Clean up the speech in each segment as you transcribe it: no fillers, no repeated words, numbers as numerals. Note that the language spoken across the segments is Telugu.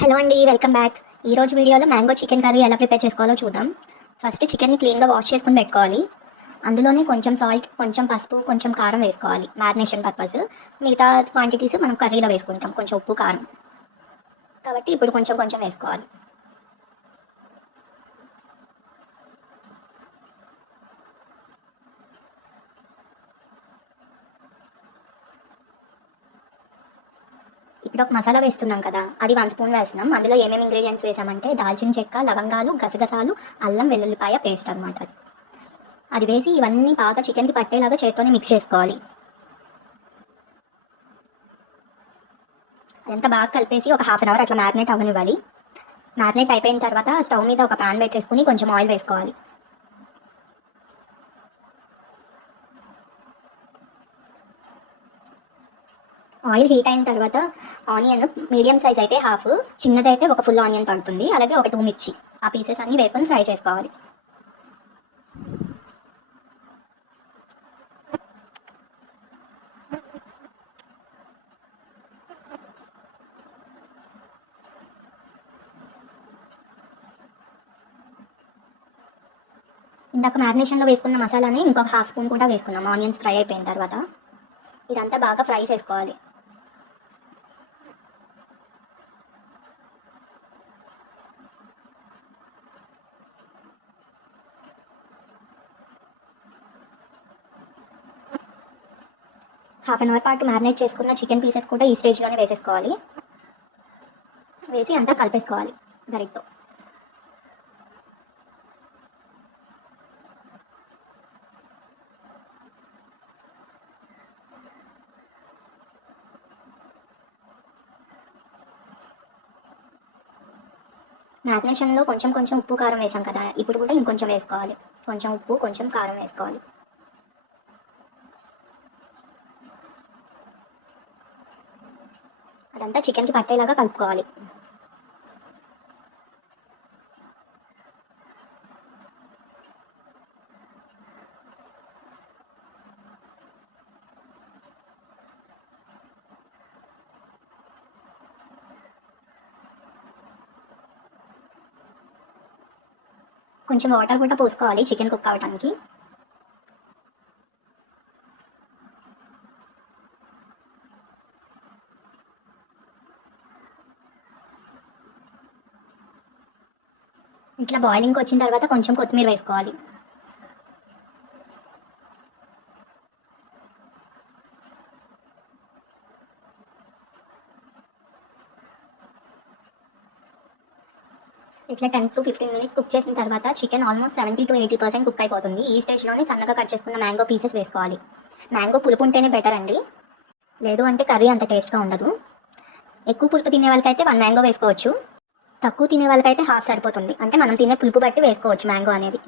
హలో అండి, వెల్కమ్ బ్యాక్. ఈరోజు వీడియోలో మ్యాంగో చికెన్ కర్రీ ఎలా ప్రిపేర్ చేసుకోవాలో చూద్దాం. ఫస్ట్ చికెన్ని క్లీన్గా వాష్ చేసుకుని పెట్టుకోవాలి. అందులోనే కొంచెం సాల్ట్, కొంచెం పసుపు, కొంచెం కారం వేసుకోవాలి మ్యారినేషన్ పర్పస్. మిగతా క్వాంటిటీస్ మనం కర్రీలో వేసుకుంటాం, కొంచెం ఉప్పు కారం. కాబట్టి ఇప్పుడు కొంచెం కొంచెం వేసుకోవాలి. ఇప్పుడు ఒక మసాలా వేస్తున్నాం కదా, అది 1 స్పూన్ వేస్తున్నాం. అందులో ఏమేమి ఇంగ్రీడియంట్స్ వేసామంటే దాల్చిన చెక్క, లవంగాలు, గసగసాలు, అల్లం వెల్లుల్లిపాయ పేస్ట్ అనమాట. అది వేసి ఇవన్నీ బాగా చికెన్కి పట్టేలాగా చేత్తోనే మిక్స్ చేసుకోవాలి. అదంతా బాగా కలిపేసి ఒక హాఫ్ అన్ అవర్ అట్లా మ్యారినేట్ అవ్వనివ్వాలి. మ్యారినేట్ అయిపోయిన తర్వాత స్టవ్ మీద ఒక ప్యాన్ పెట్టేసుకుని కొంచెం ఆయిల్ వేసుకోవాలి. ఆయిల్ హీట్ అయిన తర్వాత ఆనియన్ మీడియం సైజ్ అయితే హాఫ్, చిన్నదైతే ఒక ఫుల్ ఆనియన్ పడుతుంది. అలాగే ఒక 2 మిర్చి, ఆ పీసెస్ అన్నీ వేసుకొని ఫ్రై చేసుకోవాలి. ఇందాక మ్యారినేషన్లో వేసుకున్న మసాలాని ఇంకొక హాఫ్ స్పూన్ కూడా వేసుకున్నాం ఆనియన్స్ ఫ్రై అయిపోయిన తర్వాత. ఇదంతా బాగా ఫ్రై చేసుకోవాలి. హాఫ్ అన్ అవర్ పాటు మ్యారినేట్ చేసుకున్న చికెన్ పీసెస్ కూడా ఈ స్టేజ్లోనే వేసేసుకోవాలి. వేసి అంతా కలిపేసుకోవాలి గరిటతో. మ్యారినేషన్లో కొంచెం కొంచెం ఉప్పు కారం వేసాం కదా, ఇప్పుడు కూడా ఇంకొంచెం వేసుకోవాలి. కొంచెం ఉప్పు, కొంచెం కారం వేసుకోవాలి. అదంతా చికెన్కి పట్టేలాగా కలుపుకోవాలి. కొంచెం వాటర్ కూడా పోసుకోవాలి చికెన్ కుక్ అవ్వడానికి. ఇట్లా బాయిలింగ్కి వచ్చిన తర్వాత కొంచెం కొత్తిమీర వేసుకోవాలి. ఇట్లా 10 to 15 మినిట్స్ కుక్ చేసిన తర్వాత చికెన్ ఆల్మోస్ట్ 70 to 80% కుక్ అయిపోతుంది. ఈ స్టేజ్లోనే సన్నగా కట్ చేసుకున్న మ్యాంగో పీసెస్ వేసుకోవాలి. మ్యాంగో పులుపు ఉంటేనే బెటర్ అండి, లేదు అంటే కర్రీ అంత టేస్ట్గా ఉండదు. ఎక్కువ పులుపు తినే వాళ్ళకైతే 1 మ్యాంగో వేసుకోవచ్చు. తక్కువ తినే వాళ్ళకైతే హాఫ్ సరిపోతుంది. అంటే మనం తినే పులుపు బట్టి వేసుకోవచ్చు మ్యాంగో అనేది.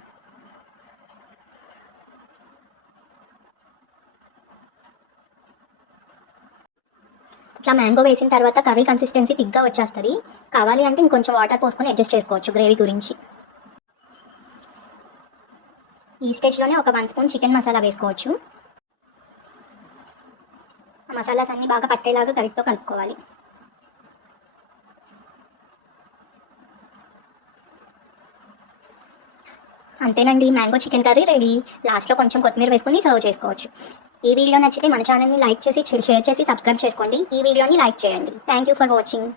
ఇట్లా మ్యాంగో వేసిన తర్వాత కర్రీ కన్సిస్టెన్సీ థిక్గా వచ్చేస్తుంది. కావాలి అంటే ఇంకొంచెం వాటర్ పోసుకొని అడ్జస్ట్ చేసుకోవచ్చు గ్రేవీ గురించి. ఈ స్టేజ్లోనే ఒక 1 స్పూన్ చికెన్ మసాలా వేసుకోవచ్చు. ఆ మసాలాస్ అన్నీ బాగా పట్టేలాగా గరిటతో కలుపుకోవాలి. అంతేనండి, మ్యాంగో చికెన్ కర్రీ రెడీ. లాస్ట్లో కొంచెం కొత్తిమీర వేసుకొని సర్వ్ చేసుకోవచ్చు. ఈ వీడియో నచ్చితే మన ఛానల్ని లైక్ చేసి, షేర్ చేసి, సబ్స్క్రైబ్ చేసుకోండి. ఈ వీడియోని లైక్ చేయండి. Thank you for watching.